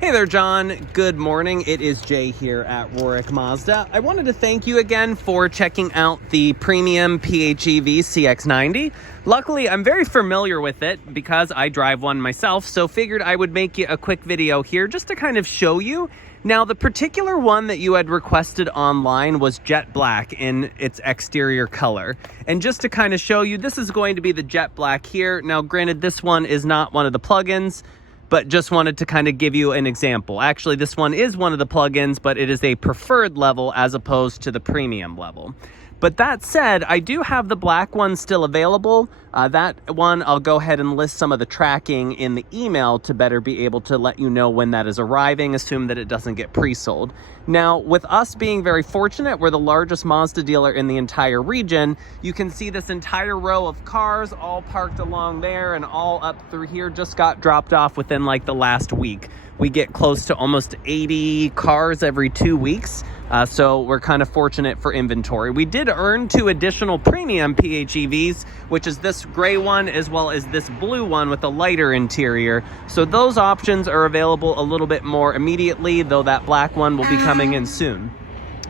Hey there, John. Good morning. It is Jay here at Rorick Mazda. I wanted to thank you again for checking out the premium PHEV CX-90. Luckily, I'm very familiar with it because I drive one myself, so figured I would make you a quick video here just to kind of show you. Now, the particular one that you had requested online was jet black in its exterior color. And just to kind of show you, this is going to be the jet black here. Now, granted, this one is not one of the plugins, but just wanted to kind of give you an example. Actually, this one is one of the plugins, but it is a preferred level as opposed to the premium level. But that said, I do have the black one still available. That one, I'll go ahead and list some of the tracking in the email to better be able to let you know when that is arriving, assume that it doesn't get pre-sold. Now, with us being very fortunate, we're the largest Mazda dealer in the entire region. You can see this entire row of cars all parked along there and all up through here just got dropped off within like the last week. We get close to almost 80 cars every 2 weeks. So we're kind of fortunate for inventory. We did earn 2 additional premium PHEVs, which is this gray one as well as this blue one with a lighter interior. So those options are available a little bit more immediately, though that black one will be coming in soon.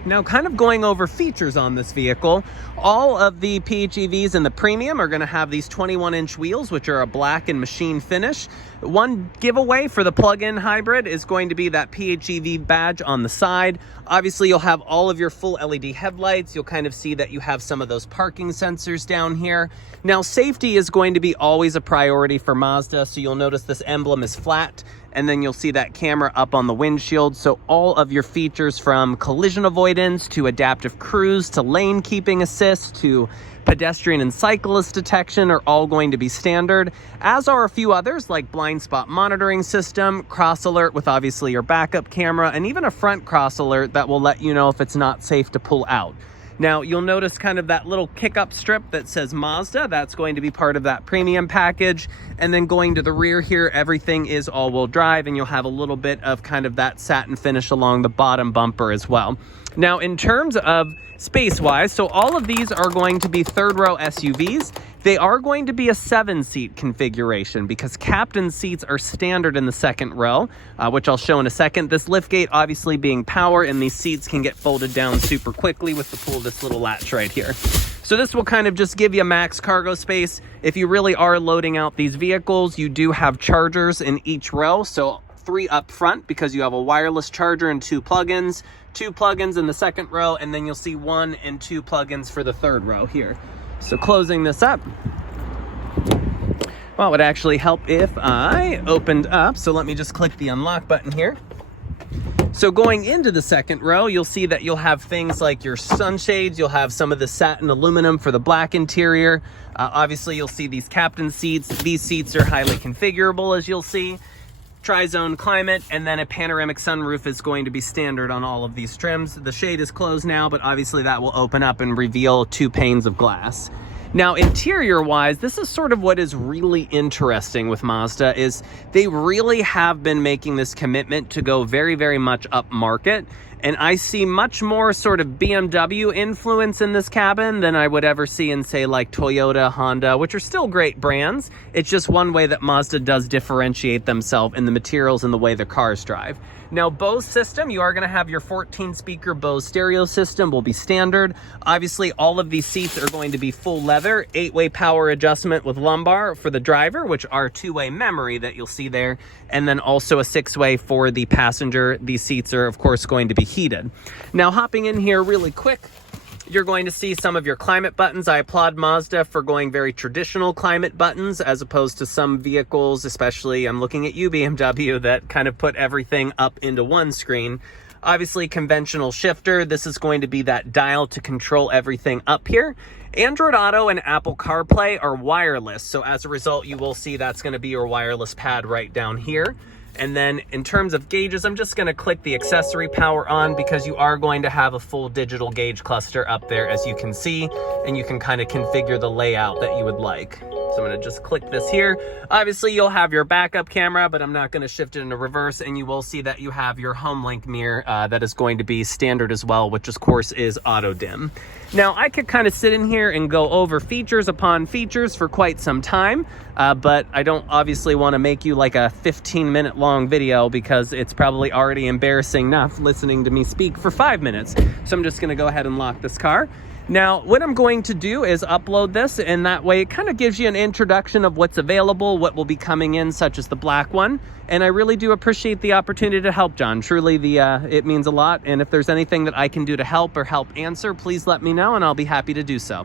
Now, kind of going over features on this vehicle, all of the PHEVs in the premium are going to have these 21-inch wheels, which are a black and machine finish. One giveaway for the plug-in hybrid is going to be that PHEV badge on the side. Obviously, you'll have all of your full LED headlights. You'll kind of see that you have some of those parking sensors down here. Now, safety is going to be always a priority for Mazda, so you'll notice this emblem is flat, and then you'll see that camera up on the windshield. So all of your features from collision avoidance to adaptive cruise to lane keeping assist to pedestrian and cyclist detection are all going to be standard, as are a few others like blind spot monitoring system, cross alert with obviously your backup camera, and even a front cross alert that will let you know if it's not safe to pull out. Now, you'll notice kind of that little kick-up strip that says Mazda. That's going to be part of that premium package. And then going to the rear here, everything is all-wheel drive, and you'll have a little bit of kind of that satin finish along the bottom bumper as well. Now, in terms of space-wise, so all of these are going to be third-row SUVs. They are going to be a 7-seat configuration because captain seats are standard in the second row, which I'll show in a second. This liftgate obviously being power, and these seats can get folded down super quickly with the pull of this little latch right here. So this will kind of just give you max cargo space. If you really are loading out these vehicles, you do have chargers in each row. So 3 up front because you have a wireless charger and 2 plugins. 2 plugins in the second row, and then you'll see 1 and 2 plugins for the third row here. So closing this up, well, it would actually help if I opened up. So let me just click the unlock button here. So going into the second row, you'll see that you'll have things like your sunshades. You'll have some of the satin aluminum for the black interior. Obviously, you'll see these captain seats. These seats are highly configurable, as you'll see. Tri-zone climate, and then a panoramic sunroof is going to be standard on all of these trims. The shade is closed now, but obviously that will open up and reveal 2 panes of glass. Now, interior-wise, this is sort of what is really interesting with Mazda, is they really have been making this commitment to go very, very much up market. And I see much more sort of BMW influence in this cabin than I would ever see in, say, like Toyota, Honda, which are still great brands. It's just one way that Mazda does differentiate themselves in the materials and the way their cars drive. Now, Bose system, you are going to have your 14-speaker Bose stereo system will be standard. Obviously, all of these seats are going to be full leather, 8-way power adjustment with lumbar for the driver, which are 2-way memory that you'll see there, and then also a 6-way for the passenger. These seats are, of course, going to be heated. Now, hopping in here really quick, you're going to see some of your climate buttons. I applaud Mazda for going very traditional climate buttons as opposed to some vehicles, especially I'm looking at you, BMW, that kind of put everything up into one screen. Obviously, conventional shifter. This is going to be that dial to control everything up here. Android Auto and Apple CarPlay are wireless, so as a result, you will see that's going to be your wireless pad right down here. And then in terms of gauges, I'm just going to click the accessory power on because you are going to have a full digital gauge cluster up there, as you can see, and you can kind of configure the layout that you would like. So I'm gonna just click this here. Obviously you'll have your backup camera, but I'm not gonna shift it into reverse, and you will see that you have your home link mirror that is going to be standard as well, which of course is auto dim. Now I could kind of sit in here and go over features upon features for quite some time, but I don't obviously want to make you like a 15-minute long video because it's probably already embarrassing enough listening to me speak for 5 minutes. So I'm just gonna go ahead and lock this car. Now, what I'm going to do is upload this, and that way it kind of gives you an introduction of what's available, what will be coming in, such as the black one. And I really do appreciate the opportunity to help, John. Truly, it means a lot. And if there's anything that I can do to help or help answer, please let me know, and I'll be happy to do so.